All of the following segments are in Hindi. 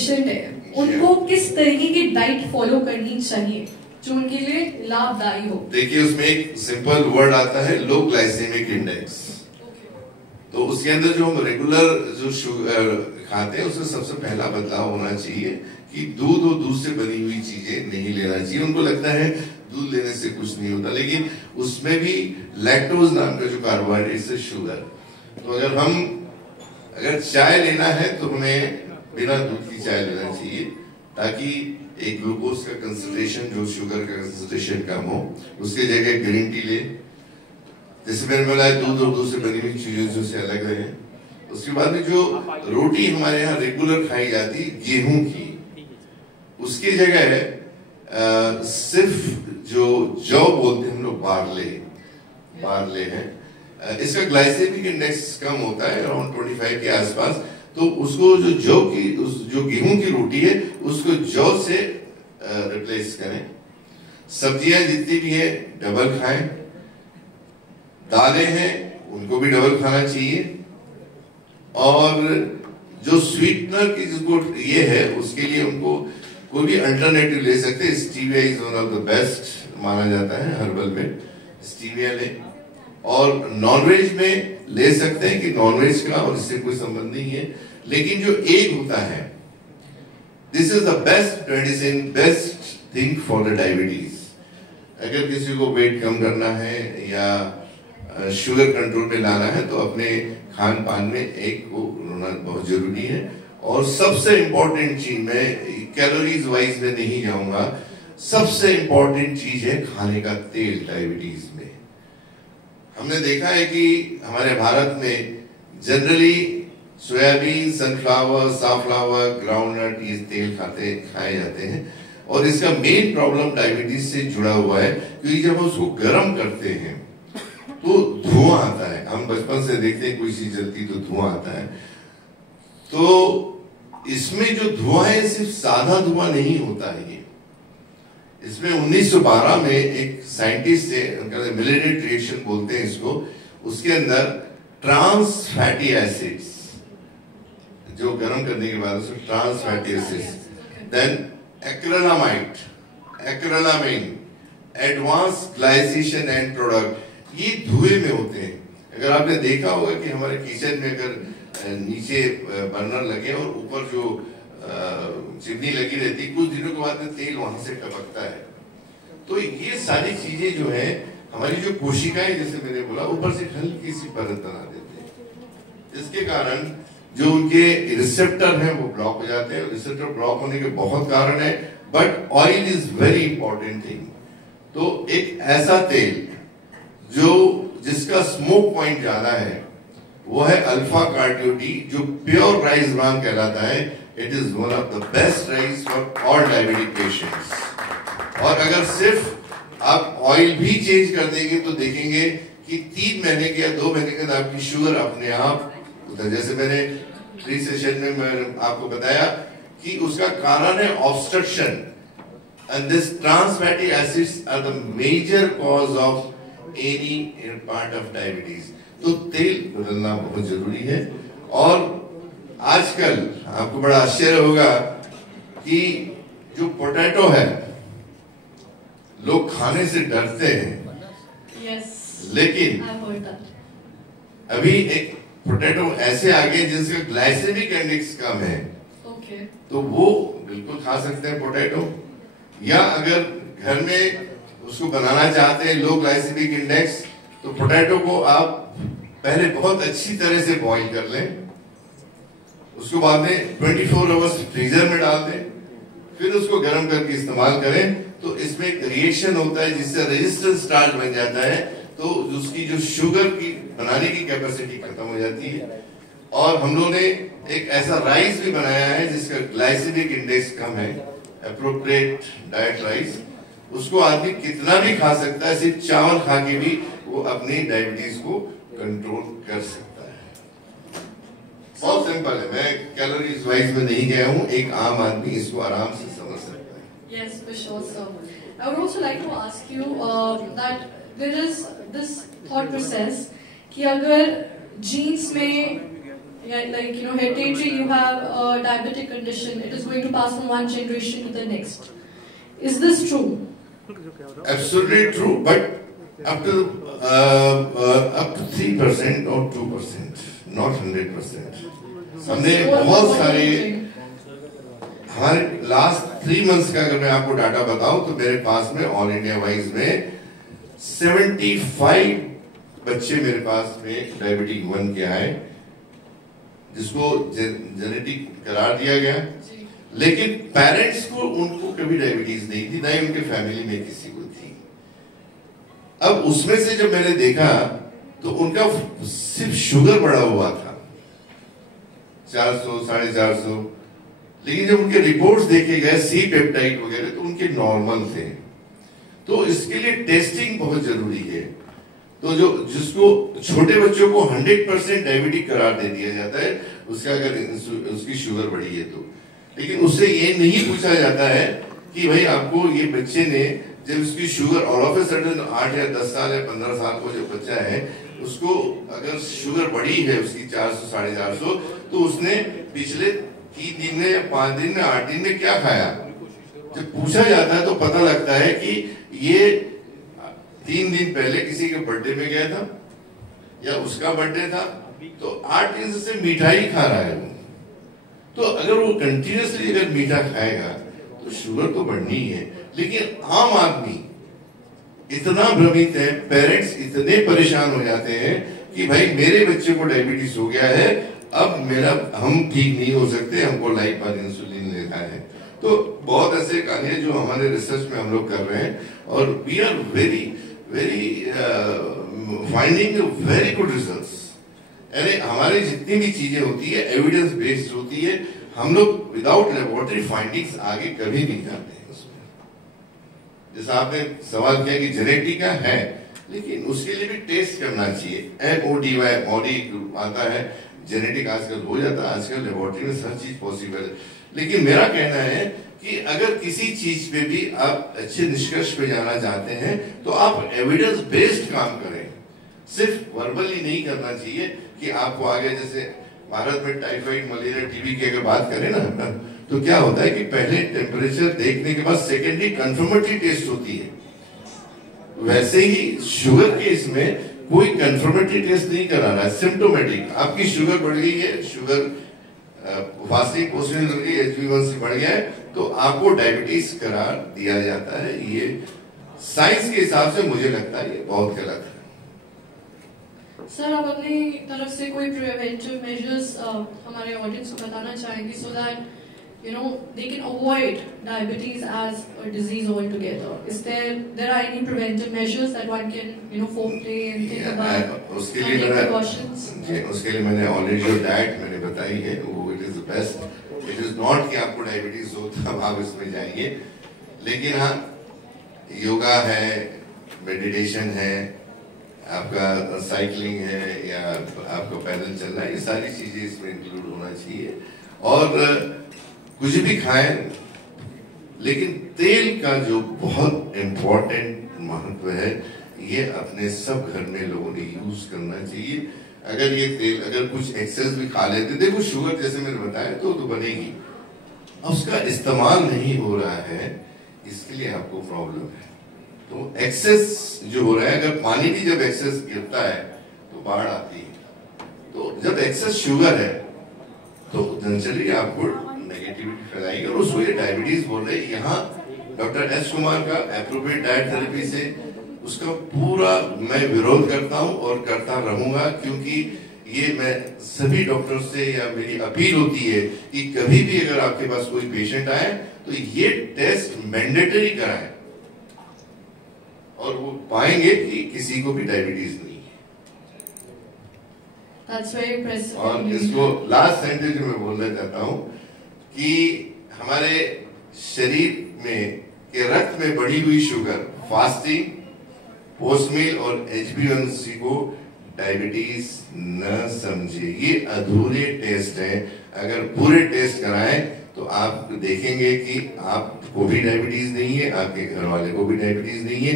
पेशेंट है उनको किस तरीके की डाइट फॉलो करनी चाहिए जो उनके लिए लाभदायी हो? देखिए, उसमें एक सिंपल वर्ड आता है, लो ग्लाइसेमिक इंडेक्स। तो उसके अंदर जो हम रेगुलर जो शुगर खाते हैं उसमें सबसे पहला बदलाव होना चाहिए कि दूध और दूध से बनी हुई चीजें नहीं लेना चाहिए। उनको लगता है दूध लेने से कुछ नहीं होता, लेकिन उसमें भी लैक्टोज नाम का जो कार्बोहाइड्रेट है, शुगर। तो अगर चाय लेना है तो हमें बिना दूध की चाय लेना चाहिए, ताकि एक ग्लूकोज का कंसंट्रेशन, जो शुगर का कंसंट्रेशन कम हो। उसके जगह ग्रीन टी ले, जैसे मैंने बोला दूध और दूध से बनी हुई चीजों से अलग रहे। उसके बाद में जो रोटी हमारे यहाँ रेगुलर खाई जाती है गेहूं की, उसकी जगह सिर्फ जो जौ बोलते हैं हम लोग, बार्ले हैं। इसका ग्लाइसेमिक इंडेक्स कम होता है, अराउंड 25 के आसपास। तो उसको जो गेहूं की रोटी है उसको जौ से रिप्लेस करें। सब्जियां जितनी भी है डबल खाएं, दालें हैं उनको भी डबल खाना चाहिए। और जो स्वीटनर की जिसको ये है उसके लिए उनको कोई भी अल्टरनेटिव ले सकते हैं। Stevia is one of the best माना जाता है, हर्बल में स्टीविया ले। और नॉनवेज में ले सकते हैं कि नॉनवेज का और इससे कोई संबंध नहीं है, लेकिन जो एग होता है, this is the best medicine, best thing for the diabetes. अगर किसी को वेट कम करना है या शुगर कंट्रोल में लाना है तो अपने खान पान में एग को होना बहुत जरूरी है। और सबसे इंपॉर्टेंट चीज, मैं कैलोरीज वाइज में नहीं जाऊंगा, सबसे इंपॉर्टेंट चीज है खाने का तेल। डायबिटीज में हमने देखा है कि हमारे भारत में जनरली सोयाबीन, सनफ्लावर, साफ्लावर, ग्राउंडनट, ये तेल खाए जाते हैं। और इसका मेन प्रॉब्लम डायबिटीज से जुड़ा हुआ है, क्योंकि जब हम उसको गर्म करते हैं तो धुआं आता है। हम बचपन से देखते हैं कोई चीज जलती तो धुआं आता है। तो इसमें जो धुआं है सिर्फ सादा धुआं नहीं होता है। इसमें 1912 में एक साइंटिस्ट थे, उनका मिलेटेड रिएक्शन बोलते हैं इसको, उसके अंदर ट्रांस फैटी एसिड्स जो गर्म करने के बाद उसमें trans fatty acids, then acrylamide, advance glycation end product, ये धुएं में होते हैं। अगर आपने देखा होगा कि हमारे किचन में अगर नीचे बर्नर लगे और ऊपर जो चिमनी लगी रहती, कुछ दिनों के बाद में तेल वहां से टपकता है। तो ये सारी चीजें जो है हमारी जो कोशिकाएं, जैसे मैंने बोला, ऊपर से हल्की सी परत बना देते हैं, जिसके कारण जो उनके रिसेप्टर हैं वो ब्लॉक हो जाते हैं। रिसेप्टर ब्लॉक होने के बहुत कारण है, but oil is very important thing. तो एक ऐसा तेल जिसका स्मोक पॉइंट ज्यादा है वो है अल्फा कार्डियोटी, जो प्योर राइस ब्रान कहलाता है। It is one of the best rice for all diabetic patients. और अगर सिर्फ आप ऑयल भी चेंज कर देंगे तो देखेंगे कि 3 महीने के या 2 महीने के अंदर आपकी शुगर अपने आप उधर, जैसे मैंने 3 सेशन में मैंने आपको बताया कि उसका कारण है obstruction, and this trans fatty acids are the major cause of any part of diabetes. तो तेल बदलना बहुत जरूरी है। और आजकल आपको बड़ा आश्चर्य होगा कि जो पोटैटो है लोग खाने से डरते हैं। yes, लेकिन अभी एक पोटैटो ऐसे आ गए जिसका ग्लाइसेमिक इंडेक्स कम है, okay. तो वो बिल्कुल खा सकते हैं पोटैटो। या अगर घर में उसको बनाना चाहते हैं लो ग्लाइसेमिक इंडेक्स, तो पोटैटो को आप पहले बहुत अच्छी तरह से बॉईल कर लें, उसको बाद में 24 आवर्स फ्रीजर में डाल दें, फिर उसको गर्म करके इस्तेमाल करें। तो इसमें एक रिएक्शन होता है जिससे रेजिस्टेंस स्टार्च बन जाता है, तो उसकी जो शुगर की बनाने की कैपेसिटी खत्म हो जाती है। और हम लोगों ने एक ऐसा राइस भी बनाया है जिसका ग्लाइसेमिक इंडेक्स कम है, एप्रोप्रिएट डाइट राइस। उसको आदमी कितना भी खा सकता है, सिर्फ चावल खा के भी वो अपनी डायबिटीज को कंट्रोल कर सकता है। बहुत सिंपल है, मैं कैलोरीज वाइज में नहीं गया हूँ, एक आम आदमी इसको आराम से समझ सकता है। Yes, for sure, sir. I would also like to ask you that there is this thought process कि अगर जीन्स में like hereditary, you have a diabetic condition, it is going to pass from one generation to the next. Is this true? Absolutely true, but up to 3% or 2%, not 100%. हमने बहुत सारे, हमारे लास्ट 3 months का अगर मैं आपको डाटा बताऊं तो मेरे पास में ऑल इंडिया वाइज में 75 बच्चे मेरे पास में डायबिटिक 1 के आए, जिसको जेनेटिक करार दिया गया, लेकिन पेरेंट्स को उनको कभी डायबिटीज नहीं थी, ना ही उनके फैमिली में किसी को थी। अब उसमें से जब मैंने देखा तो उनका सिर्फ शुगर बढ़ा हुआ था 400 450, लेकिन जब उनके रिपोर्ट्स देखे गए सी पेप्टाइड वगैरह तो उनके नॉर्मल थे। तो इसके लिए टेस्टिंग बहुत जरूरी है। तो जो जिसको छोटे बच्चों को 100% डायबिटिक करार दे दिया जाता है, उसका अगर उसकी शुगर बढ़ी है तो, लेकिन उससे ये नहीं पूछा जाता है कि भाई आपको ये बच्चे ने जब उसकी sugar all of a sudden 8 या 10 साल या 15 साल को जो बच्चा है उसको अगर शुगर बढ़ी है उसकी 400 450, तो उसने पिछले 3 दिन में या 5 दिन में 8 दिन में क्या खाया, जब पूछा जाता है तो पता लगता है कि ये 3 दिन पहले किसी के बर्थडे में गया था या उसका बर्थडे था, तो 8 दिन से मिठाई खा रहा है वो। तो अगर वो कंटिन्यूसली अगर मीठा खाएगा तो शुगर तो बढ़नी ही है। लेकिन आम आदमी इतना भ्रमित है, पेरेंट्स इतने परेशान हो जाते हैं कि भाई मेरे बच्चे को डायबिटीज हो गया है, अब हम ठीक नहीं हो सकते, हमको लाइफ पर इंसुलिन लेना है। तो बहुत ऐसे कार्य जो हमारे रिसर्च में हम लोग कर रहे हैं और we are very finding very good results. यानी हमारी जितनी भी चीजें होती है एविडेंस बेस्ड होती है, हम लोग विदाउट लेबोरेटरी फाइंडिंग्स आगे कभी नहीं जाते हैं उसमें। जैसा आपने सवाल किया कि जेनेटिक का है, लेकिन उसके लिए भी टेस्ट करना चाहिए। MODY बॉडी आता है, जेनेटिक आजकल हो जाता है, आजकल लेबोरेटरी में हर चीज पॉसिबल है। लेकिन मेरा कहना है कि अगर किसी चीज पे भी आप अच्छे निष्कर्ष पे जाना चाहते हैं तो आप एविडेंस बेस्ड काम करें, सिर्फ वर्बली नहीं करना चाहिए कि आपको आगे, जैसे भारत में टाइफाइड मलेरिया टीबी की अगर बात करें ना, तो क्या होता है कि पहले टेम्परेचर देखने के बाद सेकेंडरी कंफर्मेटरी टेस्ट होती है, वैसे ही शुगर केस में कोई कंफर्मेटरी टेस्ट नहीं करा रहा है, सिम्टोमेटिक आपकी शुगर बढ़ गई है, शुगर फास्टिंग पोस्टिंग HbA1c बढ़ गया है तो आपको डायबिटीज करार दिया जाता है। ये साइंस के हिसाब से मुझे लगता है ये बहुत गलत है। सर, आप अपनी तरफ से कोई प्रिवेंटिव मेजर्स हमारे ऑडियंस को बताना चाहेंगे so that they can avoid diabetes as a disease altogether? Is there are any preventive measures that one can foreplay and think about? उसके लिए precautions? उसके लिए मैंने ऑलरेडी जो डाइट मैंने बताई है वो it is the best. It is not कि आपको डायबिटीज हो तब आप इसमें जाइए, लेकिन हाँ योगा है, मेडिटेशन है, आपका साइकिलिंग है या आपको पैदल चलना है, ये सारी चीजें इसमें इंक्लूड होना चाहिए। और कुछ भी खाएं, लेकिन तेल का जो बहुत इम्पोर्टेंट महत्व है ये अपने सब घर में लोगों ने यूज करना चाहिए। अगर ये तेल अगर कुछ एक्सेस भी खा लेते, देखो शुगर जैसे मैंने बताया तो बनेगी, अब उसका इस्तेमाल नहीं हो रहा है, इसके लिए आपको प्रॉब्लम है। तो एक्सेस जो हो रहा है, अगर पानी भी जब एक्सेस गिरता है तो बाढ़ आती है, तो जब एक्सेस शुगर है तो नेचुरली आपको नेगेटिविटी फैलाएगी और उसको ये डायबिटीज बोल रहे हैं। यहाँ डॉक्टर एस कुमार का एप्रोप्रिएट डाइट थेरेपी से उसका पूरा मैं विरोध करता हूँ और करता रहूंगा, क्योंकि ये मैं सभी डॉक्टर से या मेरी अपील होती है कि कभी भी अगर आपके पास कोई पेशेंट आए तो ये टेस्ट मैंडेटरी कराएं और वो पाएंगे कि किसी को भी डायबिटीज नहीं है। That's very impressive. और इसको लास्ट सेंटेंस में बोलना चाहता हूँ कि हमारे शरीर में के रक्त में बढ़ी हुई शुगर, फास्टिंग, पोस्ट मील और HbA1c को डायबिटीज न समझे, ये अधूरे टेस्ट हैं। अगर पूरे टेस्ट कराएं तो आप देखेंगे कि आपको भी डायबिटीज नहीं है, आपके घर वाले को भी डायबिटीज नहीं है।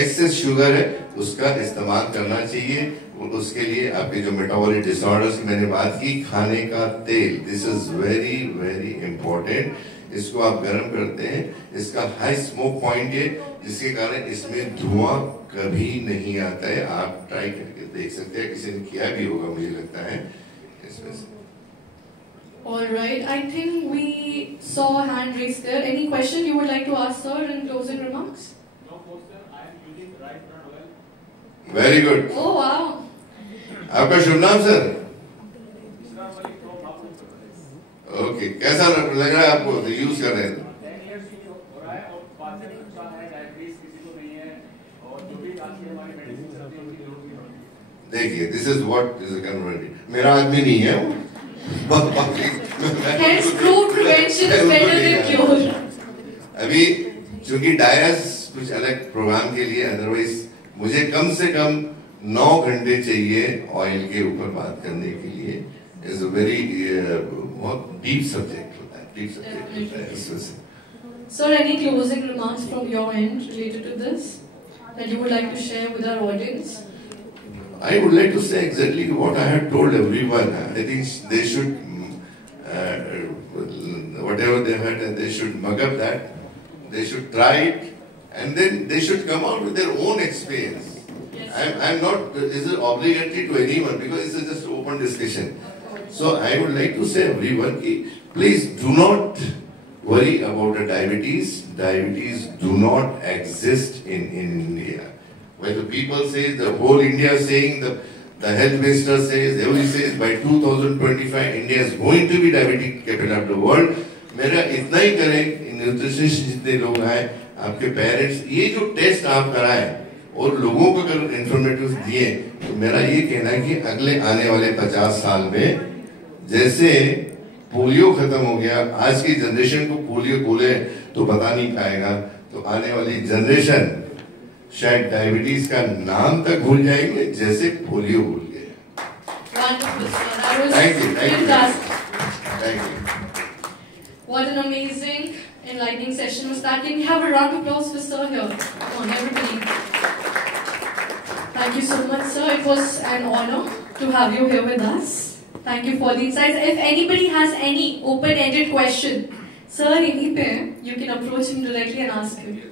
एक्सेस शुगर है उसका इस्तेमाल करना चाहिए, उसके लिए आपके जो मेटाबॉलिक डिसऑर्डर्स की मैंने बात की, खाने का तेल, this is very very important. इसको आप गर्म करते हैं, इसका हाई स्मोक पॉइंट है, जिसके कारण इसमें धुआं कभी नहीं आता है। आप ट्राई करके देख सकते हैं, किसी ने किया भी होगा मुझे लगता है इसमें से। All right, I think we saw a hand raised there. Any question you would like to ask, sir, in closing remarks? No, sir. I am using right front oil. Very good. Oh wow. आपका शुभ नाम सर? ओके, कैसा लग रहा है आपको यूज कर रहे हैं? देखिए, this is what is converted. मेरा आदमी नहीं है वो। Hence, true prevention is better than cure. अभी चूंकि डायस कुछ अलग प्रोग्राम के लिए, अदरवाइज मुझे कम से कम 9 घंटे चाहिए ऑयल के ऊपर बात करने के लिए। इज अ वेरी बहुत डीप सब्जेक्ट होता है, डीप सब्जेक्ट होता है इसमें से। Sir, any closing remarks from your end related to this that you would like to share with our audience? I would like to say exactly what I had told everyone. I think they should, whatever they had, they should mug up that. They should try it, and then they should come out with their own experience. Yes. I'm not, this is obligatory to anyone because it's just open discussion. So I would like to say everyone, please do not worry about the diabetes. Diabetes do not exist in India. When the people say, the whole India is saying, the health minister says, everybody says, by 2025, India is going to be diabetic capital of the world. मेरा इतना ही करें, न्यूट्रिशनिस्ट जितने लोग हैं, आपके पेरेंट्स, ये जो टेस्ट आप कराएं और लोगों को अगर इन्फॉर्मेटिव दिए, तो मेरा ये कहना है कि अगले आने वाले 50 साल में जैसे पोलियो खत्म हो गया, आज की जनरेशन को पोलियो बोले तो बता नहीं पाएगा, तो आने वाली जनरेशन शायद डायबिटीज का नाम तक भूल जाएंगे जैसे पोलियो भूल गए। Thank you. Thank you. What an amazing, enlightening session was that. Can you have a round of applause for Sir here? Come on, everybody. Thank you so much, sir. It was an honor to have you here with us. Thank you for the insights. If anybody has any open-ended question, sir, you can approach him directly and ask him.